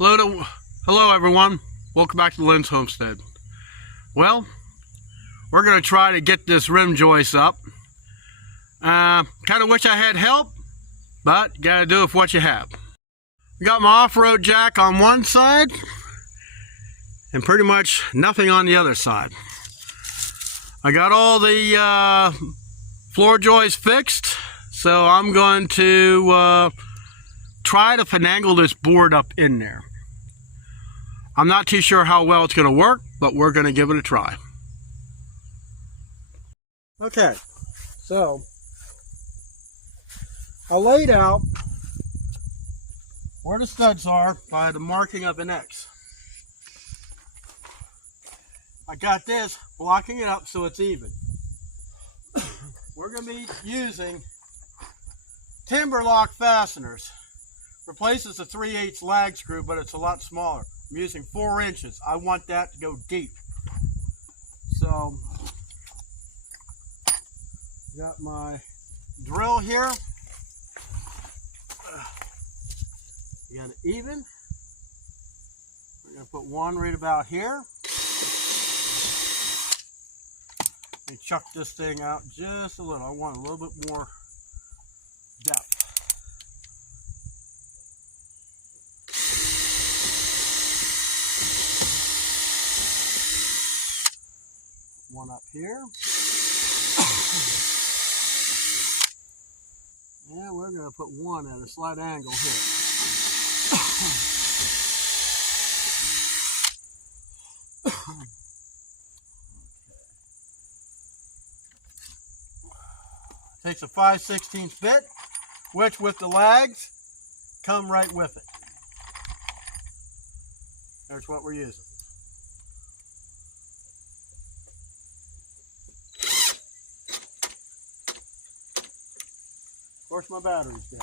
Hello everyone. Welcome back to Lynn's Homestead. Well, we're going to try to get this rim joist up. Kind of wish I had help, but got to do with what you have. Got my off-road jack on one side and pretty much nothing on the other side. I got all the floor joists fixed, so I'm going to try to finagle this board up in there. I'm not too sure how well it's going to work, but we're going to give it a try. Okay, so I laid out where the studs are by the marking of an X. I got this blocking it up so it's even. We're going to be using timber lock fasteners. Replaces the 3/8 lag screw, but it's a lot smaller. I'm using 4 inches. I want that to go deep. So, got my drill here. You got it even. We're going to put one right about here. Let me chuck this thing out just a little. I want a little bit more depth. One up here. And we're going to put one at a slight angle here. Takes a 5/16 bit, which with the lags come right with it. There's what we're using. Of course, my battery's dead.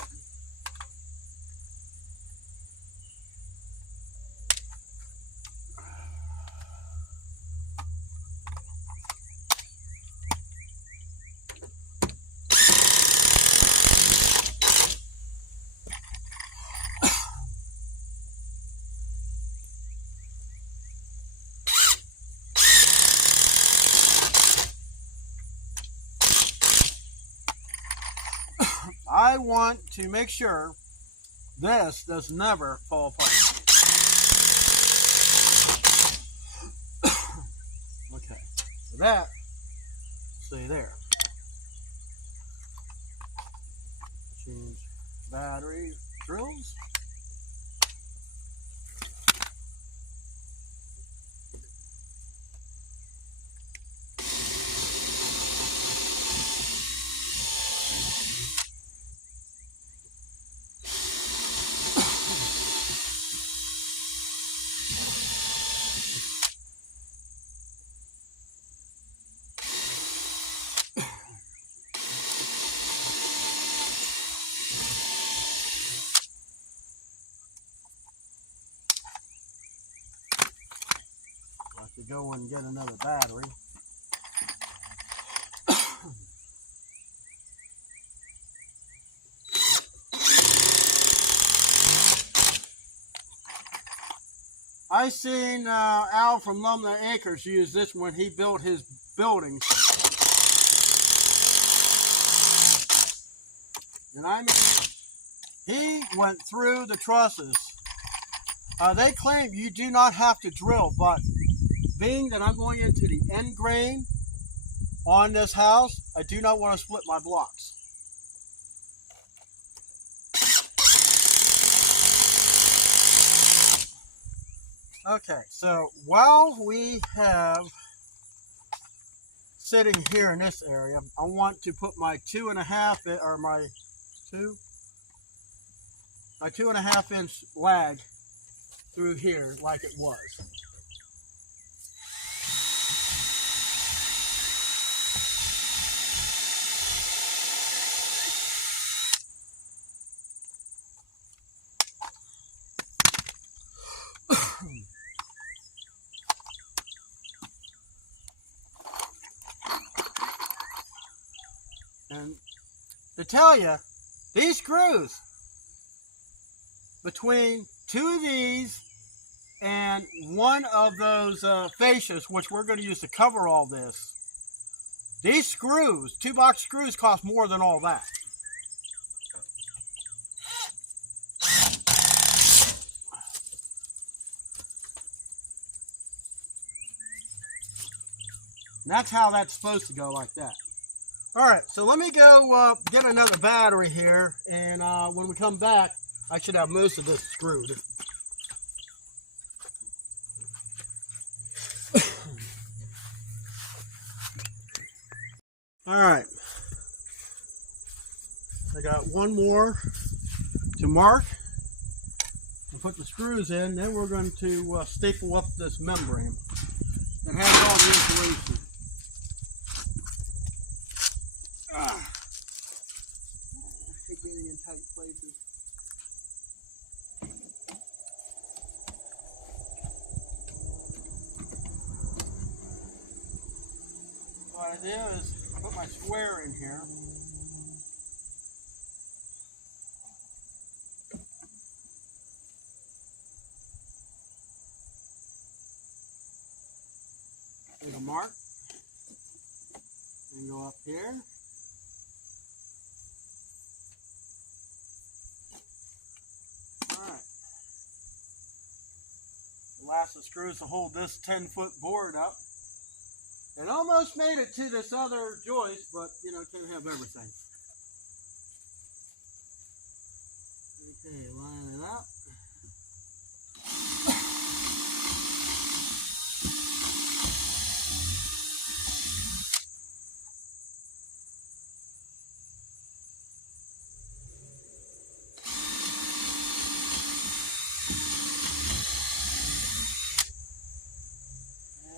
I want to make sure this does never fall apart. Okay, so that, stay there. Change battery drills. To go and get another battery. I seen Al from Lumber Acres use this when he built his buildings. And I mean, he went through the trusses. They claim you do not have to drill, but being that I'm going into the end grain on this house, I do not want to split my blocks. Okay, so while we have sitting here in this area, I want to put my 2.5 or my 2.5 inch lag through here like it was. And to tell you, these screws between 2 of these And one of those fascias, which we're going to use to cover all this, these screws, 2-box screws, cost more than all that. And that's how that's supposed to go, like that. All right, so let me go get another battery here, and when we come back, I should have most of this screwed. All right, I got one more to mark and put the screws in. Then we're going to staple up this membrane that has all the insulation. I hate getting in tight places. What I do is put my square in here. Take a mark and go up here. Alright. The last of the screws to hold this 10-foot board up. It almost made it to this other joist, but you know, can't have everything. Okay, line it up.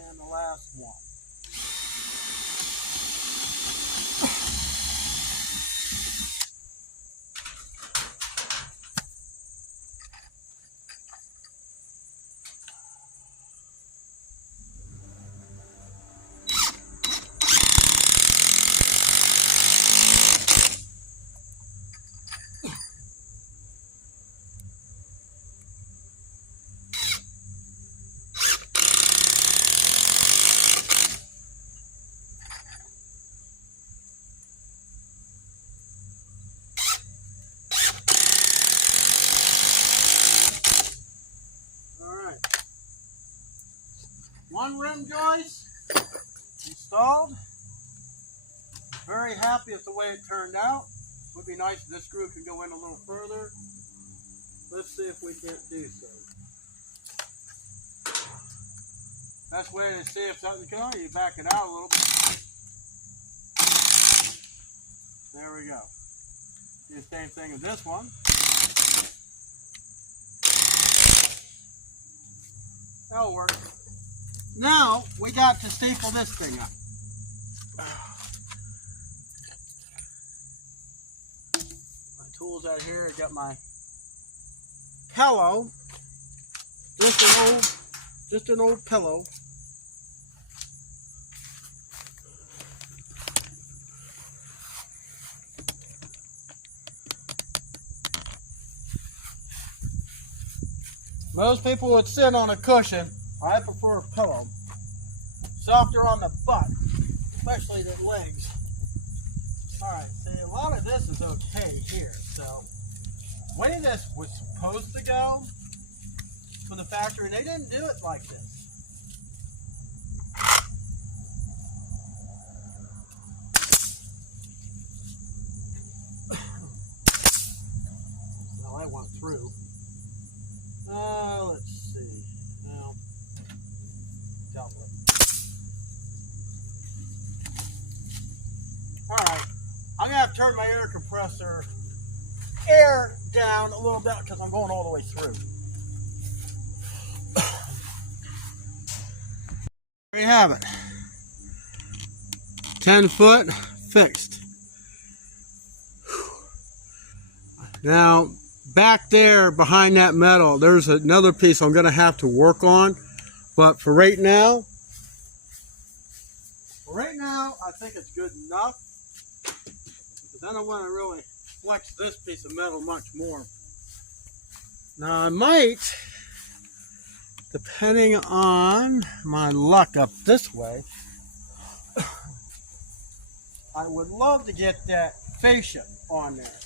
And the last one. One rim joist installed. Very happy with the way it turned out. Would be nice if this screw could go in a little further. Let's see if we can't do so. Best way to see if something's going, you back it out a little bit. There we go. Do the same thing as this one. That'll work. Now we got to staple this thing up. My tools out here. I got my pillow. Just an old pillow. Most people would sit on a cushion. I prefer a pillow. Softer on the butt, especially the legs. Alright, see, a lot of this is okay here. So, the way this was supposed to go from the factory, they didn't do it like this. Well, I went through. Let's see. Now, double it. Alright, I'm going to have to turn my air compressor air down a little bit because I'm going all the way through. There you have it. 10 foot fixed. Now, back there behind that metal, there's another piece I'm going to have to work on. But for right now, I think it's good enough. Because I don't want to really flex this piece of metal much more. Now I might depending on my luck up this way, I would love to get that fascia on there.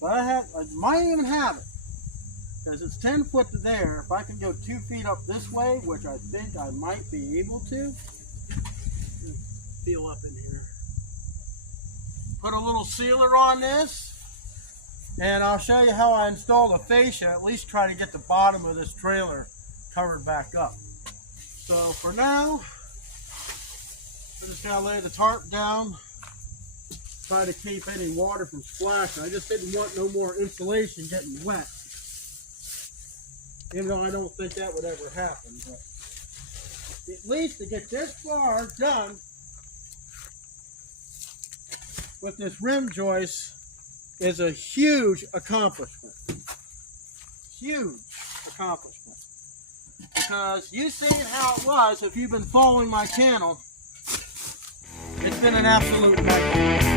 But I might even have it, because it's 10 foot to there. If I can go 2 feet up this way, which I think I might be able to, feel up in here. Put a little sealer on this, and I'll show you how I install the fascia, at least try to get the bottom of this trailer covered back up. So for now, I'm just going to lay the tarp down, try to keep any water from splashing. I just didn't want no more insulation getting wet, even though I don't think that would ever happen. But at least to get this far done with this rim joist is a huge accomplishment. Huge accomplishment. Because you've seen how it was if you've been following my channel. It's been an absolute nightmare.